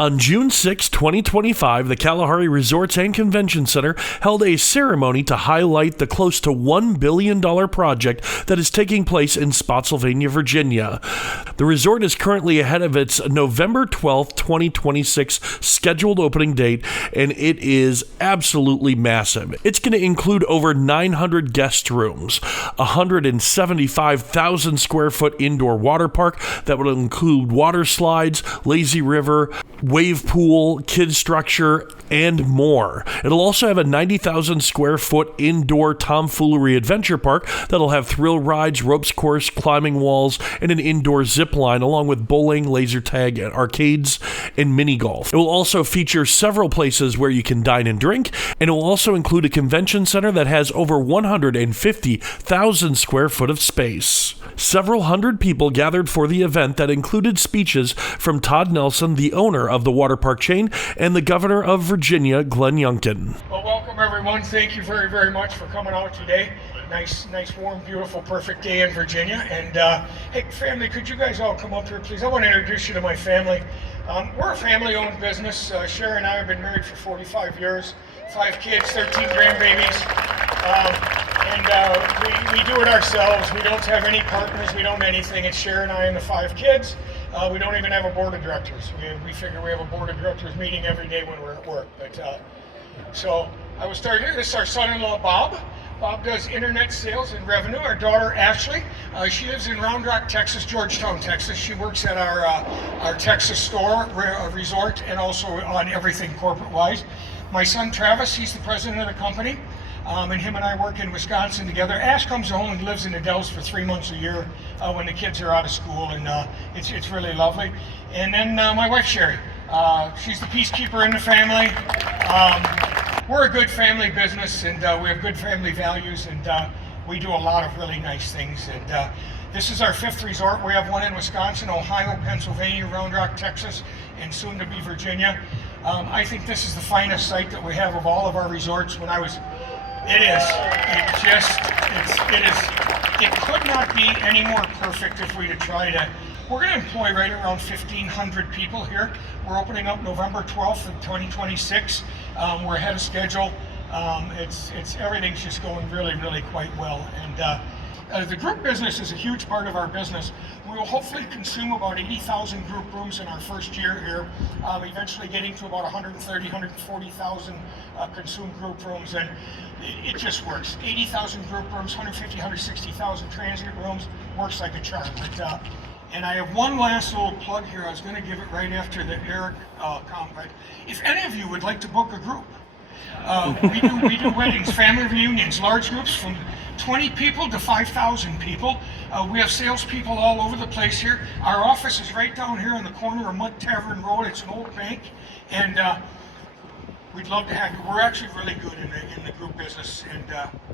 On June 6, 2025, the Kalahari Resorts and Conventions Center held a ceremony to highlight the close to $1 billion project that is taking place in Spotsylvania, Virginia. The resort is currently ahead of its November 12, 2026 scheduled opening date, and it is absolutely massive. It's going to include over 900 guest rooms, 175,000 square foot indoor water park that will include water slides, lazy river, wave pool, kids structure, and more. It'll also have a 90,000 square foot indoor tomfoolery adventure park that'll have thrill rides, ropes course, climbing walls, and an indoor zip line, along with bowling, laser tag, and arcades, and mini golf. It will also feature several places where you can dine and drink, and it will also include a convention center that has over 150,000 square foot of space. Several hundred people gathered for the event that included speeches from Todd Nelson, the owner of the water park chain, and the governor of Virginia, Glenn Youngkin. Well, welcome everyone. Thank you very, very much for coming out today. Nice, warm, beautiful, perfect day in Virginia. And hey, family, could you guys all come up here, please? I want to introduce you to my family. We're a family-owned business. Sherry and I have been married for 45 years, 5 kids, 13 grandbabies. We do it ourselves. We don't have any partners. We don't anything. It's Sherry and I and the 5 kids. We don't even have a board of directors. We figure we have a board of directors meeting every day when we're at work. But so I will start here. This is our son-in-law, Bob. Bob does internet sales and revenue. Our daughter, Ashley, she lives in Round Rock, Texas, Georgetown, Texas. She works at our Texas store, resort, and also on everything corporate-wise. My son, Travis, he's the president of the company. And him and I work in Wisconsin together. Ash comes home and lives in the Dells for 3 months a year when the kids are out of school, and it's really lovely. And then my wife, Sherry, she's the peacekeeper in the family. We're a good family business, and we have good family values, and we do a lot of really nice things. And this is our 5th resort. We have one in Wisconsin, Ohio, Pennsylvania, Round Rock, Texas, and soon to be Virginia. I think this is the finest site that we have of all of our resorts. It could not be any more perfect if we had tried it. We're going to employ right around 1,500 people here. We're opening up November 12th of 2026. We're ahead of schedule. Everything's just going really, really quite well. And the group business is a huge part of our business. We will hopefully consume about 80,000 group rooms in our first year here, eventually getting to about 130,000, 140,000 consumed group rooms, and it just works. 80,000 group rooms, 150,000, 160,000 transient rooms, works like a charm. And I have one last little plug here. I was going to give it right after the Eric comment. If any of you would like to book a group, we do weddings, family reunions, large groups from 20 people to 5,000 people. We have salespeople all over the place here. Our office is right down here in the corner of Mud Tavern Road. It's an old bank, and we'd love to have you. We're actually really good in the group business. And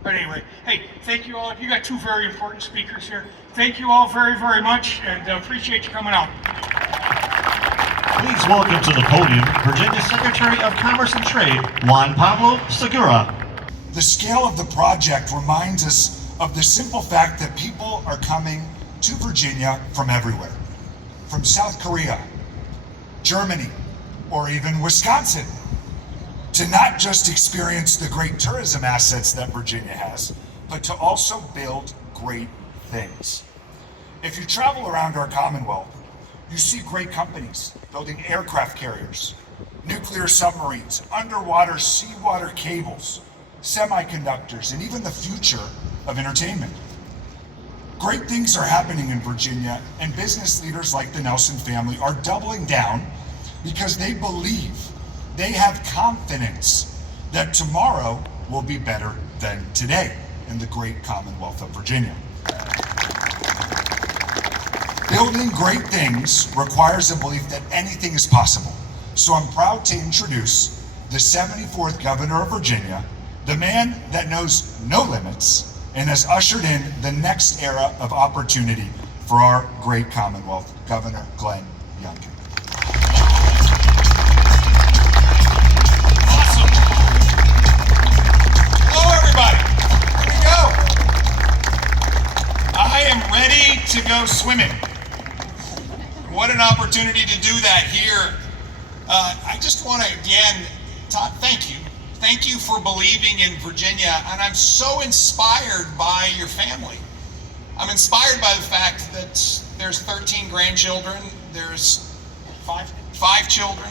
but anyway, hey, thank you all. You got 2 very important speakers here. Thank you all very, very much, and appreciate you coming out. Please welcome to the podium Virginia Secretary of Commerce and Trade, Juan Pablo Segura. The scale of the project reminds us of the simple fact that people are coming to Virginia from everywhere. From South Korea, Germany, or even Wisconsin, to not just experience the great tourism assets that Virginia has, but to also build great things. If you travel around our Commonwealth, you see great companies building aircraft carriers, nuclear submarines, underwater seawater cables, semiconductors, and even the future of entertainment. Great things are happening in Virginia, and business leaders like the Nelson family are doubling down because they believe, they have confidence that tomorrow will be better than today in the great Commonwealth of Virginia. Building great things requires a belief that anything is possible. So I'm proud to introduce the 74th Governor of Virginia, the man that knows no limits and has ushered in the next era of opportunity for our great Commonwealth, Governor Glenn Youngkin. Awesome. Hello, everybody. Here we go. I am ready to go swimming. What an opportunity to do that here I just want to again, Todd, thank you. Thank you for believing in Virginia, and I'm so inspired by your family. I'm inspired by the fact that there's 13 grandchildren, there's five children,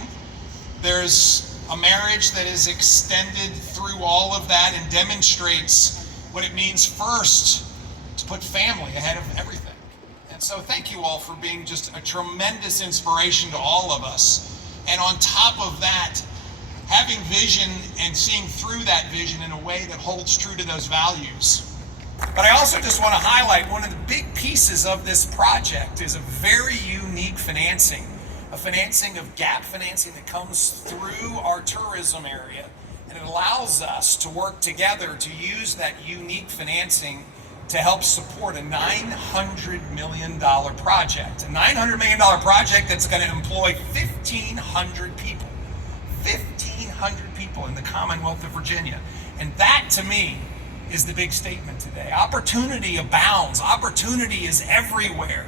there's a marriage that is extended through all of that and demonstrates what it means first to put family ahead of everything. And so thank you all for being just a tremendous inspiration to all of us. And on top of that, having vision and seeing through that vision in a way that holds true to those values. But I also just want to highlight one of the big pieces of this project is a very unique financing, a financing of gap financing that comes through our tourism area. And it allows us to work together to use that unique financing to help support a $900 million project. A $900 million project that's going to employ 1,500 people. 1,500 people in the Commonwealth of Virginia. And that, to me, is the big statement today. Opportunity abounds. Opportunity is everywhere.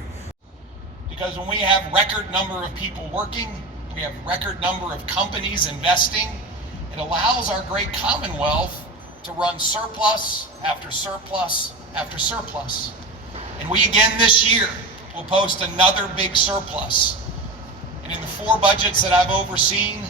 Because when we have record number of people working, we have record number of companies investing, it allows our great Commonwealth to run surplus after surplus after surplus. And we again this year will post another big surplus. And in the 4 budgets that I've overseen,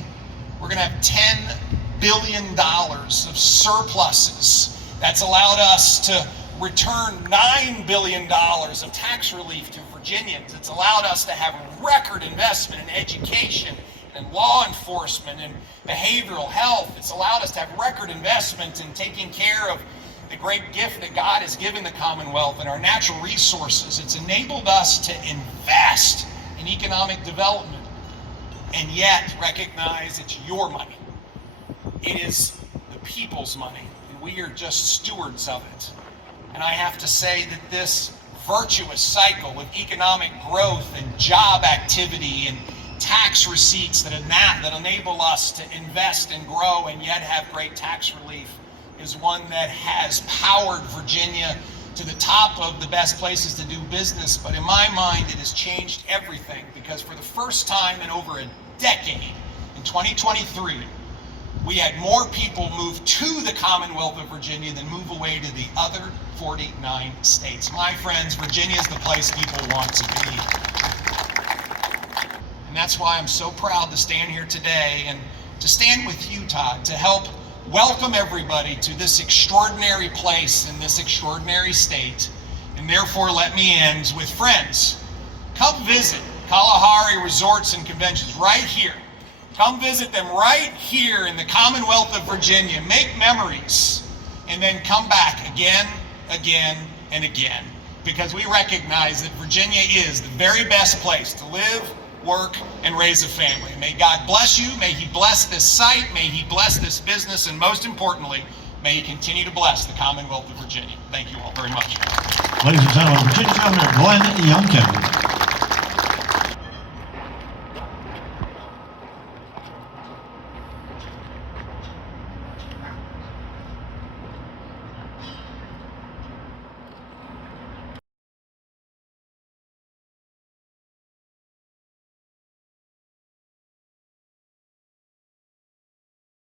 we're going to have $10 billion of surpluses. That's allowed us to return $9 billion of tax relief to Virginians. It's allowed us to have record investment in education and law enforcement and behavioral health. It's allowed us to have record investment in taking care of the great gift that God has given the Commonwealth and our natural resources. It's enabled us to invest in economic development and yet recognize it's your money. It is the people's money, and we are just stewards of it. And I have to say that this virtuous cycle of economic growth and job activity and tax receipts that enable us to invest and grow and yet have great tax relief is one that has powered Virginia to the top of the best places to do business. But in my mind, it has changed everything, because for the first time in over a decade, in 2023, we had more people move to the Commonwealth of Virginia than move away to the other 49 states. My friends, Virginia is the place people want to be. And that's why I'm so proud to stand here today and to stand with you, Todd, to help welcome everybody to this extraordinary place in this extraordinary state. And therefore, let me end with friends. Come visit Kalahari Resorts and Conventions right here. Come visit them right here in the Commonwealth of Virginia. Make memories, and then come back again, again, and again. Because we recognize that Virginia is the very best place to live, work, and raise a family. May God bless you. May He bless this site. May He bless this business. And most importantly, may He continue to bless the Commonwealth of Virginia. Thank you all very much. Ladies and gentlemen, Virginia Governor Glenn Youngkin.